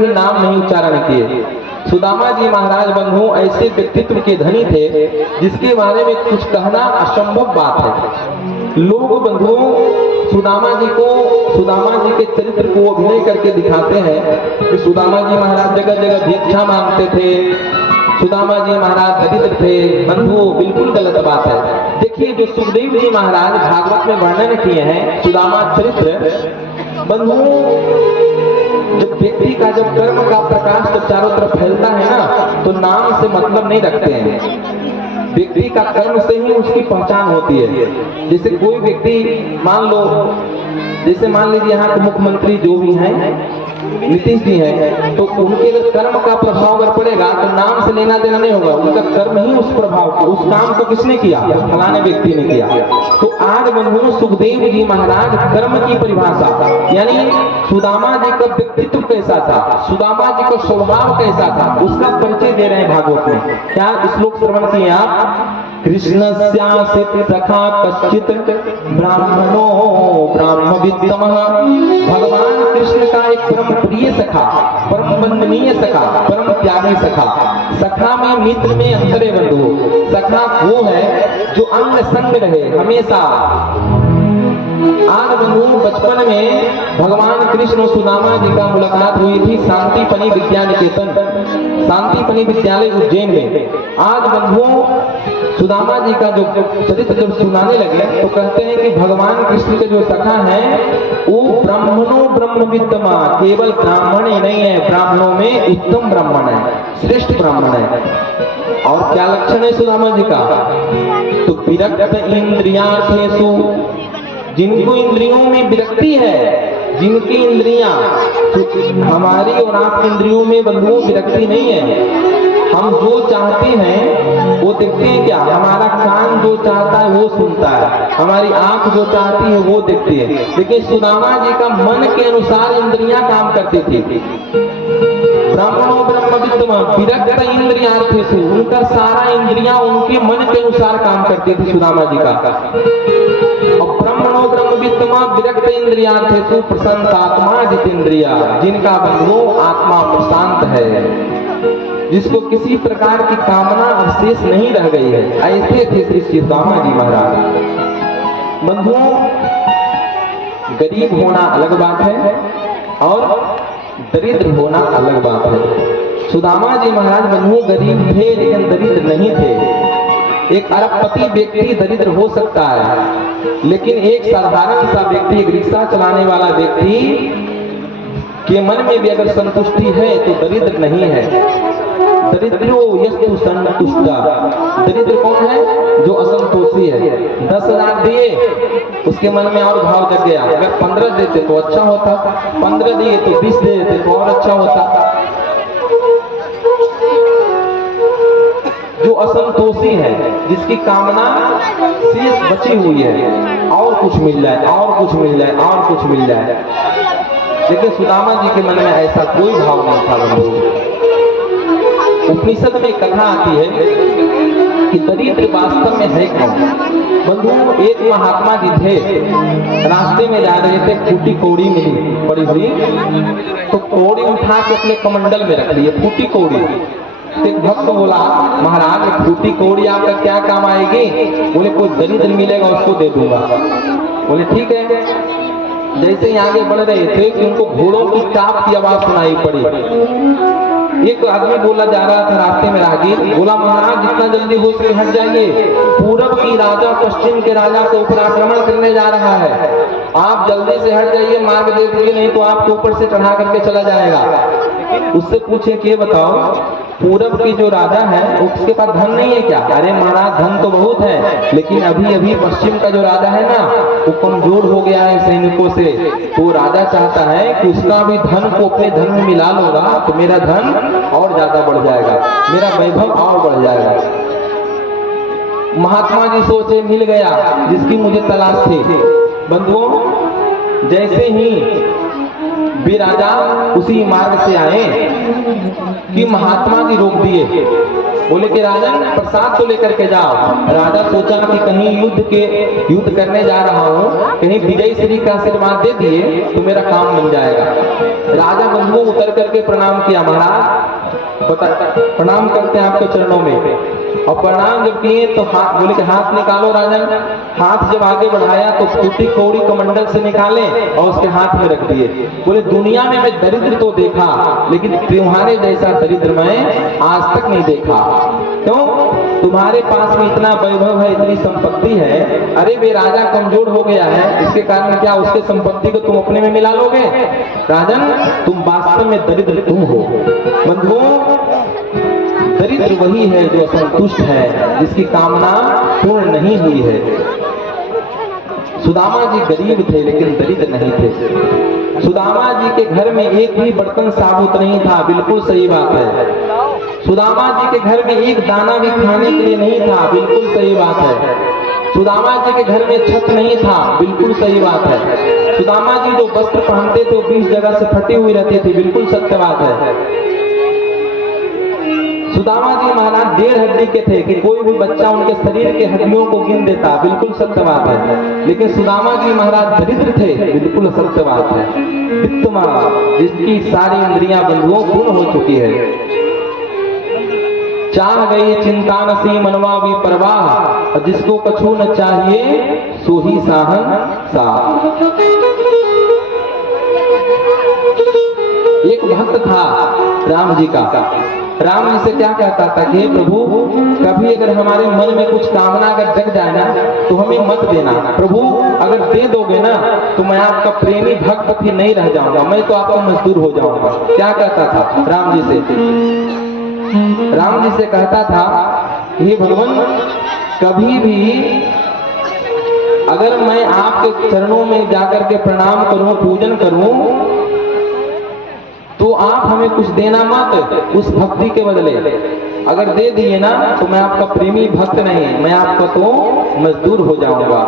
नाम नहीं उच्चारण किए। सुदामा जी महाराज बंधु ऐसे व्यक्तित्व के धनी थे जिसके बारे में कुछ कहना असंभव बात है। लोग बंधु सुदामा जी के चरित्र को अभिनय करके दिखाते हैं कि सुदामा जी महाराज जगह जगह भिक्षा मांगते थे, सुदामा जी महाराज दरिद्र थे। बंधु बिल्कुल गलत बात है। देखिए जो सुखदेव जी महाराज भागवत में वर्णन किए हैं सुदामा चरित्र, बंधु जब व्यक्ति का जब कर्म का प्रकाश तो चारों तरफ फैलता है ना, तो नाम से मतलब नहीं रखते हैं। व्यक्ति का कर्म से ही उसकी पहचान होती है। जैसे कोई व्यक्ति मान लीजिए यहाँ के मुख्यमंत्री जो भी हैं नीतीश जी हैं, तो उनके अगर कर्म का प्रभाव अगर पड़ेगा तो नाम से लेना देना नहीं होगा। उनका कर्म ही उस प्रभाव को, उस काम को किसने किया? फलाने व्यक्ति ने किया। तो आज बंधु सुखदेव जी महाराज कर्म की परिभाषा यानी सुदामा जी का व्यक्तित्व कैसा था, सुदामा जी का स्वभाव कैसा था, उसका परिचय दे रहे हैं भागवत में। क्या श्लोक श्रवण किए आप? कृष्णस्यासित सखा कश्चित ब्राह्मणो ब्राह्मवित्तमः। भगवान कृष्ण का एक परम प्रिय सखा, परम वंदनीय सखा, परम त्यागी सखा। सखा में मित्र में अंतर है बंधु। सखा वो है जो अंग संग रहे हमेशा। आज बंधु बचपन में भगवान कृष्ण और सुदामा जी का मुलाकात हुई थी शांतिपनी विद्यानिकेतन, शांतिपनी विद्यालय उज्जैन में। आज बंधु सुदामा जी का जो चरित्र जब सुनाने लगे तो कहते हैं कि भगवान कृष्ण के जो सखा हैं वो ब्राह्मणों ब्रह्मवित्तमा, केवल ब्राह्मण ही नहीं है, ब्राह्मणों में उत्तम ब्राह्मण है, श्रेष्ठ ब्राह्मण है। और क्या लक्षण है सुदामा जी का? तो विरक्त इंद्रियार्थेषु, जिनको इंद्रियों में विरक्ति है, जिनकी इंद्रियां, हमारी और आपकी इंद्रियों में बंधुओं विरक्ति नहीं है। हम जो चाहते हैं वो देखते हैं क्या? हमारा कान जो चाहता है वो सुनता है, हमारी आंख जो चाहती है वो देखती है। लेकिन सुदामा जी का मन के अनुसार इंद्रियां काम करती थी। ब्राह्मणों ब्रह्मवित्तम विरक्त इंद्रियार्थेषु, उनका सारा इंद्रियां उनके मन के अनुसार काम करती थी सुदामा जी का। और ब्राह्मणों ब्रह्मवित्तम विरक्त इंद्रियार्थेषु प्रशांतात्मा जितेंद्रिया, जिनका बंधु आत्मा प्रशांत है, जिसको किसी प्रकार की कामना अवशेष नहीं रह गई है। ऐसे थे श्री सुदामा जी महाराज। बंधुओं गरीब होना अलग बात है और दरिद्र होना अलग बात है। सुदामा जी महाराज बंधु गरीब थे लेकिन दरिद्र नहीं थे। एक अरबपति व्यक्ति दरिद्र हो सकता है, लेकिन एक साधारण सा व्यक्ति, एक रिक्शा चलाने वाला व्यक्ति के मन में भी अगर संतुष्टि है तो दरिद्र नहीं है। दरिद्रो यस्तु संतुष्टा, दरिद्र कौन है? जो असंतोषी है। 10,000 दिए उसके मन में और भाव जग गया, अगर 15 देते तो अच्छा होता, 15 दिए तो 20 दे देते तो और अच्छा होता। जो असंतोषी है, जिसकी कामना शेष बची हुई है, और कुछ मिल जाए, और कुछ मिल जाए, और कुछ मिल जाए। लेकिन सुदामा जी के मन में ऐसा कोई भाव नहीं था बंधु। उपनिषद में कथा आती है कि दरिद्र वास्तव में है कौन? बंधु एक महात्मा जी थे, रास्ते में जा रहे थे, फूटी कौड़ी मिली पड़ी हुई, तो कौड़ी उठा के अपने कमंडल में रख लिए, फूटी कौड़ी। एक भक्त बोला, महाराज फूटी कौड़ी आपका क्या काम आएगी? बोले कोई दरिद्र मिलेगा उसको दे दूंगा। बोले ठीक है। जैसे ही आगे बढ़ रहे थे कि उनको घोड़ों की टाप की आवाज सुनाई पड़ी। एक आदमी बोला जा रहा था रास्ते में, राहगीर बोला, महाराज जितना जल्दी हो सके हट जाइए, पूरब की राजा पश्चिम के राजा के ऊपर आक्रमण करने जा रहा है, आप जल्दी से हट जाइए, मार्ग दे दीजिए, नहीं तो आपके ऊपर से चढ़ा करके चला जाएगा। उससे पूछे कि बताओ पूरब की जो राजा है उसके पास धन नहीं है क्या? अरे महाराज धन तो बहुत है, लेकिन अभी अभी पश्चिम का जो राजा है ना वो कमजोर हो गया है सैनिकों से, तो राजा चाहता है कि उसका भी धन को अपने धन में मिला लूंगा तो मेरा धन और ज्यादा बढ़ जाएगा, मेरा वैभव और बढ़ जाएगा। महात्मा जी सोचे मिल गया जिसकी मुझे तलाश थी। बंधुओं जैसे ही वे राजा उसी मार्ग से आए कि महात्मा जी रोक दिए, बोले कि राजन प्रसाद तो लेकर के जाओ। राजा सोचा कि कहीं युद्ध करने जा रहा हूँ, कहीं विजय श्री का आशीर्वाद दे दिए तो मेरा काम बन जाएगा। राजा बंधुओं उतर करके प्रणाम किया, महाराज बता प्रणाम करते हैं आपके चरणों में। और प्रणाम जब किए तो हाथ बोले कि हाथ निकालो राजन। हाथ जब आगे बढ़ाया तो फूटी कौड़ी कमंडल से निकाले और उसके हाथ में रख दिए। बोले दुनिया में मैं दरिद्र तो देखा, लेकिन तुम्हारे जैसा दरिद्र मैं आज तक नहीं देखा। क्यों? तुम्हारे पास में इतना वैभव है, इतनी संपत्ति है। अरे वे राजा कमजोर हो गया है, इसके कारण क्या उसके संपत्ति को तुम अपने में मिला लोगे? राजन, तुम वास्तव में दरिद्र तुम हो। बंधुओं, दरिद्र वही है जो असंतुष्ट है, जिसकी कामना पूर्ण नहीं हुई है। सुदामा जी गरीब थे लेकिन दरिद्र नहीं थे। सुदामा जी के घर में एक भी बर्तन साबुत नहीं था, बिल्कुल सही बात है। सुदामा जी के घर में एक दाना भी खाने के लिए नहीं था, बिल्कुल सही बात है। सुदामा जी के घर में छत नहीं था, बिल्कुल सही बात है। सुदामा जी जो वस्त्र पहनते थे वो 20 जगह से फटी हुई रहती थी, बिल्कुल सत्य बात है। सुदामा जी महाराज 1.5 हड्डी के थे कि कोई भी बच्चा उनके शरीर के हड्डियों को गिन देता, बिल्कुल सत्य बात है। लेकिन सुदामा जी महाराज दरिद्र थे, बिल्कुल सत्य बात है। वित्तमा, जिसकी सारी इंद्रियां बंधुओं पूर्ण हो चुकी है। चाह गई चिंता नसी मनवा भी परवाह, जिसको कछु न चाहिए सो ही साहन सा। एक भक्त था राम जी का। राम जी से क्या कहता था कि प्रभु, कभी अगर हमारे मन में कुछ कामना अगर जग जाए ना तो हमें मत देना। प्रभु अगर दे दोगे ना तो मैं आपका प्रेमी भक्त भी नहीं रह जाऊंगा, मैं तो आपका मजदूर हो जाऊंगा। क्या कहता था राम जी से? राम जी से कहता था, हे भगवान, कभी भी अगर मैं आपके चरणों में जाकर के प्रणाम करूं, पूजन करूं, तो आप हमें कुछ देना मत उस भक्ति के बदले। अगर दे दिए ना तो मैं आपका प्रेमी भक्त नहीं, मैं आपका तो मजदूर हो जाऊंगा।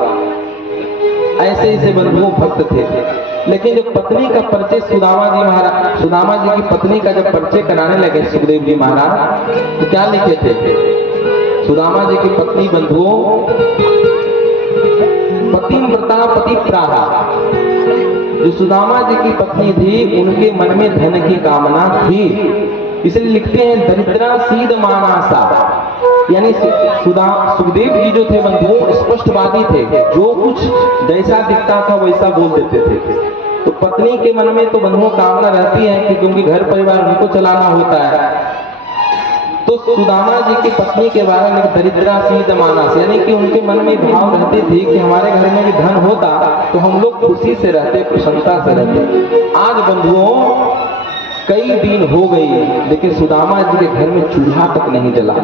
ऐसे ऐसे बंधुओं भक्त थे। लेकिन जब पत्नी का परिचय सुदामा जी की पत्नी का जब परिचय कराने लगे सुखदेव जी महाराज, तो क्या लिखे थे? सुदामा जी की पत्नी बंधुओं, पतिव्रता पतिव्राता, जो सुदामा जी की पत्नी थी उनके मन में धन की कामना थी। इसलिए लिखते हैं दरिद्रा सीध मानासा, यानी सुखदेव जी जो थे बंधुओं स्पष्टवादी थे, जो कुछ जैसा दिखता था वैसा बोल देते थे। तो पत्नी के मन में तो बंधुओं कामना रहती है कि क्योंकि घर परिवार उनको चलाना होता है। तो सुदामा जी की पत्नी के बारे में दरिद्रा सीध मानस, यानी कि उनके मन में भाव रहती थी कि हमारे घर में भी धन होता तो हम लोग खुशी से रहते, प्रसन्नता से रहते। आज बंधुओं कई दिन हो गई लेकिन सुदामा जी के घर में चूल्हा तक नहीं जला।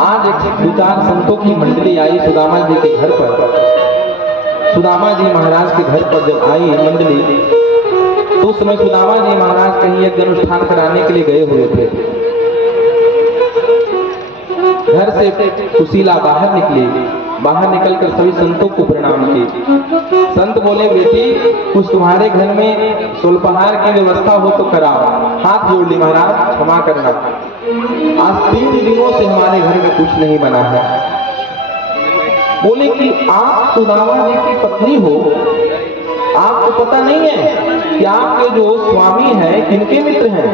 आज एक 2-4 संतों की मंडली आई सुदामा जी के घर पर। सुदामा जी महाराज के घर पर जब आई मंडली, तो उस समय सुदामा जी महाराज कहीं एक अनुष्ठान कराने के लिए गए हुए थे। घर से सुशीला बाहर निकली, बाहर निकलकर सभी संतों को प्रणाम की। संत बोले, बेटी कुछ तुम्हारे घर में सोलपहार की व्यवस्था हो तो कराओ। हाथ जोड़ ली, महाराज क्षमा करना, आज 3 दिनों से हमारे घर में कुछ नहीं बना है। बोले कि आप सुदामा जी की पत्नी हो, आपको पता नहीं है कि आपके जो स्वामी है किनके मित्र हैं?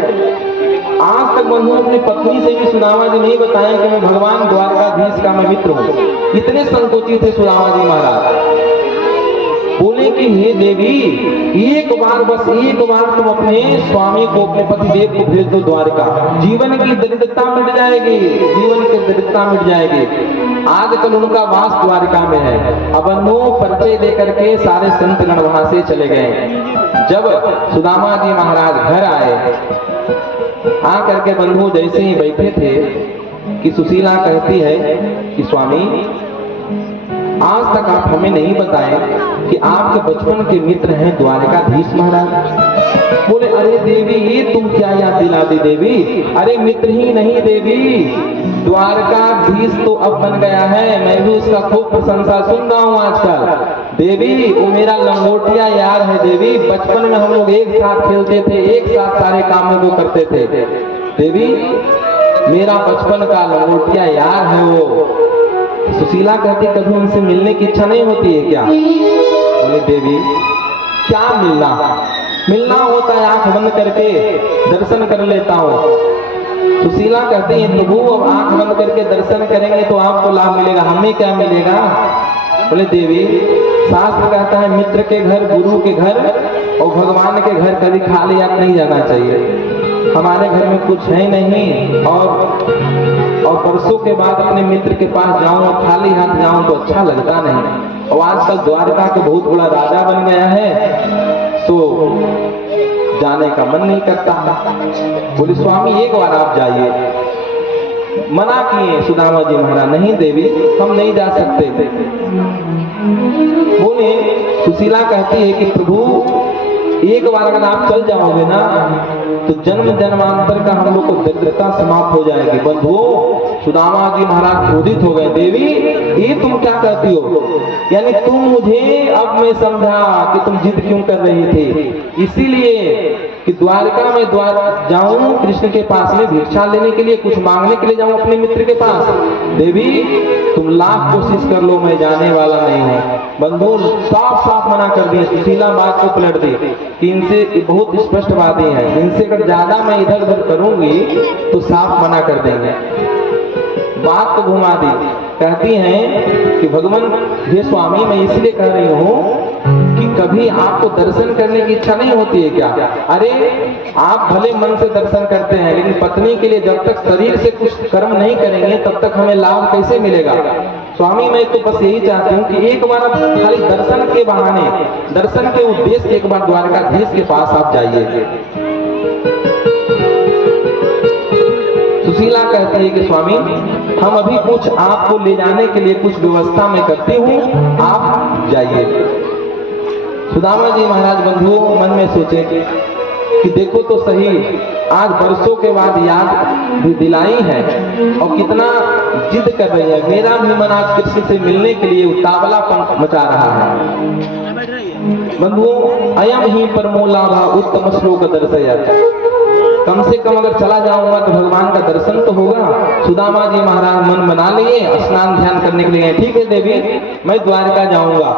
आज तक बंधुओं अपनी पत्नी से भी सुदामा जी नहीं बताया कि मैं भगवान द्वारकाधीश का मैं मित्र हूँ। इतने संकोचित थे सुदामा जी महाराज। बोले कि हे देवी, एक बार बस एक बार तुम अपने स्वामी को, अपने पतिदेव को भेज दो द्वारका, जीवन की दरिद्रता मिट जाएगी, जीवन की दरिद्रता मिट जाएगी। आजकल उनका वास द्वारिका में है। अब नो परिचय देकर के सारे संत गण वहां से चले गए। जब सुदामा जी महाराज घर आए, आकर के बंधु जैसे ही बैठे थे कि सुशीला कहती है कि स्वामी, आज तक आप हमें नहीं बताए कि आपके बचपन के मित्र हैं द्वारकाधीश महाराज। बोले, अरे देवी ये तुम क्या याद दिला दी देवी? अरे मित्र ही नहीं देवी, द्वारकाधीश तो अब बन गया है, मैं भी उसका खूब प्रशंसा सुन रहा हूँ आजकल। देवी वो मेरा लंगोटिया यार है देवी, बचपन में हम लोग एक साथ खेलते थे, एक साथ सारे कामों को करते थे। देवी मेरा बचपन का लंगोटिया यार है वो। सुशीला कहती, कभी उनसे मिलने की इच्छा नहीं होती है क्या? बोले, देवी क्या मिलना, मिलना होता है आंख बंद करके दर्शन कर लेता हूँ। सुशीला कहती है प्रभु अब आंख बंद करके दर्शन करेंगे तो आपको लाभ मिलेगा, हमें क्या मिलेगा? बोले देवी शास्त्र कहता है मित्र के घर, गुरु के घर और भगवान के घर कभी खाली हाथ नहीं जाना चाहिए। हमारे घर में कुछ है नहीं और परसों के बाद अपने मित्र के पास जाऊं और खाली हाथ जाऊं तो अच्छा लगता नहीं। और आजकल द्वारका के बहुत बड़ा राजा बन गया है तो जाने का मन नहीं करता। बोले स्वामी एक बार आप जाइए। मना किए सुदामा जी महाराज, नहीं देवी हम नहीं जा सकते। बोले सुशीला कहती है कि प्रभु एक बार अगर आप चल जाओगे ना तो जन्म जन्मांतर का हम लोग को दरिद्रता समाप्त हो जाएगी। बंधुओं सुदामा जी महाराज क्रोधित हो गए, देवी ये तुम क्या कहती हो? यानी तुम मुझे अब मैं समझा कि तुम जिद क्यों कर रही थी, इसीलिए कि द्वारका में जाऊं कृष्ण के पास में भिक्षा लेने के लिए, कुछ मांगने के लिए जाऊं अपने मित्र के पास। देवी तुम लाख कोशिश कर लो मैं जाने वाला नहीं हूं। बंधु साफ साफ मना कर दिए। सुशीला बात को पलट दी कि इनसे बहुत स्पष्टवादी है, इनसे अगर ज्यादा मैं इधर उधर करूंगी तो साफ मना कर देंगे। बात को घुमा दी। कहती हैं कि भगवान हे स्वामी मैं इसलिए कह रही हूँ कि कभी आपको दर्शन करने की इच्छा नहीं होती है क्या? अरे आप भले मन से दर्शन करते हैं लेकिन पत्नी के लिए जब तक शरीर से कुछ कर्म नहीं करेंगे तब तक हमें लाभ कैसे मिलेगा? स्वामी मैं तो बस यही चाहती हूँ कि एक बार खाली दर्शन के बहाने, दर्शन के उद्देश्य से एक बार द्वारकाधीश के पास आप जाइए। सुशीला कहती है कि स्वामी हम अभी कुछ आपको ले जाने के लिए कुछ व्यवस्था मैं करती हूँ, आप जाइए। सुदामा जी महाराज बंधुओं मन में सोचे कि देखो तो सही, आज बरसों के बाद याद भी दिलाई है और कितना जिद कर रही है। मेरा भी मन आज कृष्ण से मिलने के लिए उतावलापन मचा रहा है। बंधुओं अयम ही परमो लाभा उत्तम श्लोक दर्शयत्। कम से कम अगर चला जाऊंगा तो भगवान का दर्शन तो होगा। सुदामा जी महाराज मन बना लिए, स्नान ध्यान करने के लिए। ठीक है देवी मैं द्वारका जाऊंगा।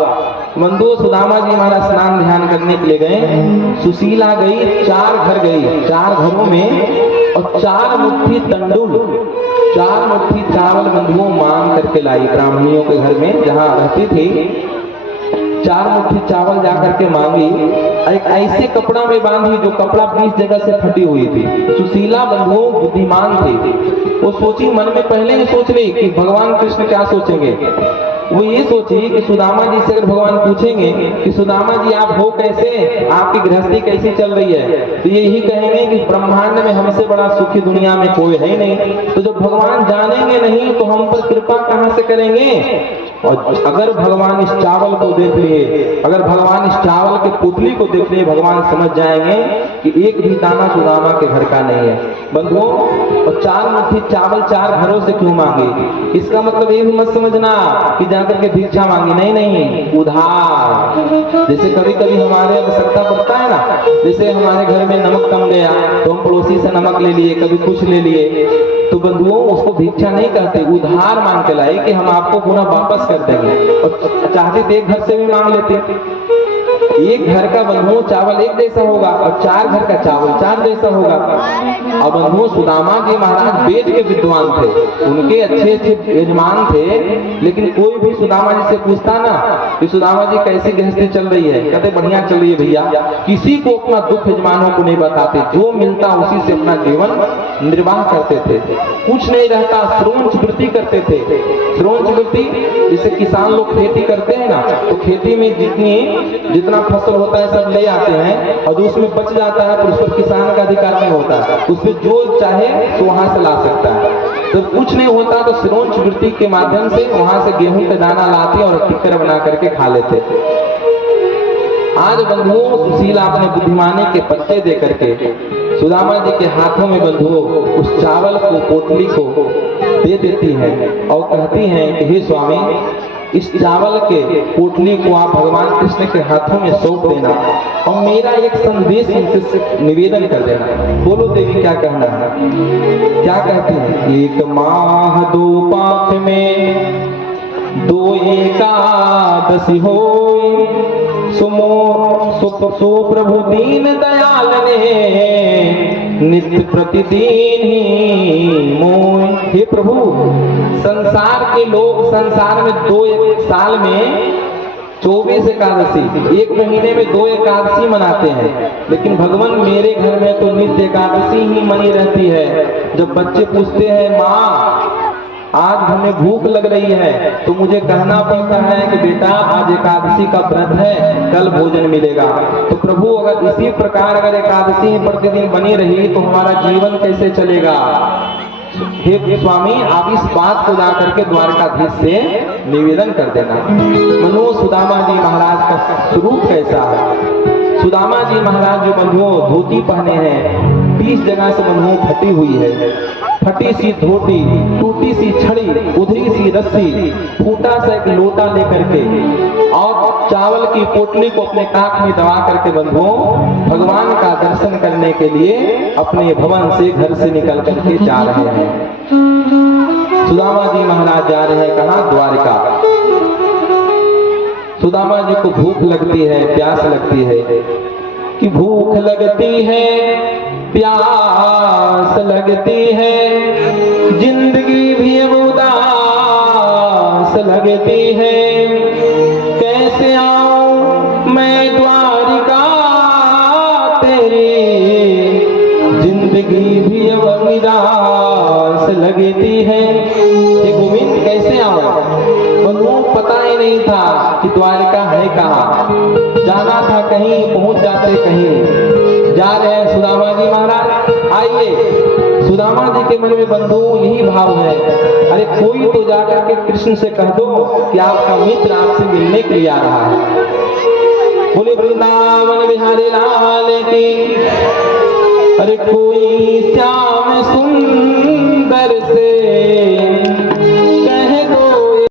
बंधु सुदामा जी महाराज स्नान ध्यान करने के लिए गए। सुशीला गई, 4 घर गई, 4 घरों में और 4 मुट्ठी तंडुल, 4 मुट्ठी चावल बंधुओं मांग करके लाई। ब्राह्मणियों के घर में जहाँ रहती थी 4 मुट्ठी चावल जाकर के मांगी। एक ऐसे कपड़ा में बांधी जो कपड़ा 20 जगह से फटी हुई थी। सुशीला बंधुओं बुद्धिमान थी, वो सोची मन में पहले ही सोच ली कि भगवान कृष्ण क्या सोचेंगे। वो ये सोची कि सुदामा जी से अगर भगवान पूछेंगे कि सुदामा जी आप हो कैसे, आपकी गृहस्थी कैसी चल रही है, तो यही कहेंगे कि ब्रह्मांड में हमसे बड़ा सुखी दुनिया में कोई है ही नहीं। तो जब भगवान जानेंगे नहीं तो हम पर कृपा कहां से करेंगे? और अगर भगवान इस चावल को देख लिए, अगर भगवान इस चावल के पुतली को देख लिए, भगवान समझ जाएंगे कि एक भी दाना सुदामा के घर का नहीं है। बंधुओं और 4 मुट्ठी चावल 4 घरों से क्यों मांगे? इसका मतलब ये भी मत समझना कि जाकर के भिक्षा मांगी, नहीं नहीं, उधार। जैसे कभी कभी हमारे आवश्यकता पड़ता है ना, जैसे हमारे घर में नमक कम गया तो हम पड़ोसी से नमक ले लिए, कभी कुछ ले लिए, तो बंधुओं उसको भिक्षा नहीं कहते, उधार मांग के लाए कि हम आपको पुनः वापस कर देंगे। और चाहते थे एक घर से भी मांग लेते। एक घर का बंधुओं चावल एक जैसा होगा और 4 घर का चावल 4 जैसा होगा। और बंधुओं सुदामा जी महाराज वेद के विद्वान थे, उनके अच्छे अच्छे यजमान थे, लेकिन कोई भी सुदामा जी से पूछता ना कि सुदामा जी कैसी गृहस्थी चल रही है, कहते बढ़िया चल रही है भैया। किसी को अपना दुख यजमानों को नहीं बताते, जो मिलता उसी से अपना जीवन निर्वाह करते थे। कुछ नहीं रहता, श्रोंच वृत्ति करते थे। श्रोंच वृत्ति जैसे किसान लोग खेती करते हैं ना, तो खेती में जितना फसल होता है सब ले आते हैं और जो उसमें बच जाता है तो उस पर किसान का अधिकार नहीं होता, उसमें जो चाहे तो वहां से ला सकता है। तो कुछ नहीं होता तो श्रोंच वृत्ति के माध्यम से वहां से गेहूं का दाना लाते और टिक्कर बना करके खा लेते। आज बंधुओं सुशीला अपने बुद्धिमानी के पत्ते दे करके सुदामा जी के हाथों में बंधुओं उस चावल को, पोटली को दे देती है और कहती है कि हे स्वामी इस चावल के पोटली को आप भगवान कृष्ण के हाथों में सौंप देना और मेरा एक संदेश इनसे निवेदन कर देना। बोलो देवी क्या कहना है? क्या कहती है? 1 माह 2 पाख में 2 एकादशी होय, सो प्रभु दीन दयाल ने नित्य प्रतिदिन ही मोह। हे प्रभु, संसार के लोग संसार में एक साल में 24 एकादशी, एक महीने में 2 एकादशी मनाते हैं, लेकिन भगवान मेरे घर में तो नित्य एकादशी ही मनी रहती है। जब बच्चे पूछते हैं माँ आज हमें भूख लग रही है, तो मुझे कहना पड़ता है कि बेटा आज एकादशी का व्रत है, कल भोजन मिलेगा। तो प्रभु अगर इसी प्रकार अगर एकादशी प्रतिदिन बनी रही तो हमारा जीवन कैसे चलेगा। हे स्वामी, आप इस बात को जाकर के द्वारकाधीश से निवेदन कर देना। मनो सुदामा जी महाराज का स्वरूप कैसा है। सुदामा जी महाराज जो बंधुओं धोती पहने हैं, 30 जगह से बंधुओं फटी हुई है, फटी सी धोती, टूटी सी छड़ी, उधरी सी रस्सी, फूटा सा एक लोटा लेकर के और चावल की पोटली को अपने काख में दबा करके बंधुओं भगवान का दर्शन करने के लिए अपने भवन से घर से निकल करके जा रहे हैं। सुदामा जी महाराज जा रहे हैं कहाँ? द्वारका। सुदामा जी को भूख लगती है, प्यास लगती है, कि भूख लगती है, प्यास लगती है, जिंदगी भी अब उदास लगती है, कैसे आऊं मैं द्वारिका तेरी, जिंदगी भी अब निराश लगती है। ये गोविंद कैसे आऊं? बंधुओं पता ही नहीं था कि द्वारिका है कहाँ, जाना था कहीं, पहुंच जाते कहीं। जा रहे हैं सुदामा जी महाराज। आइए, सुदामा जी के मन में बंधु यही भाव है, अरे कोई तो जाकर के कृष्ण से कह दो कि आपका मित्र आपसे मिलने के लिए आ रहा है। बोले वृंदावन बिहारी लाल की। अरे कोई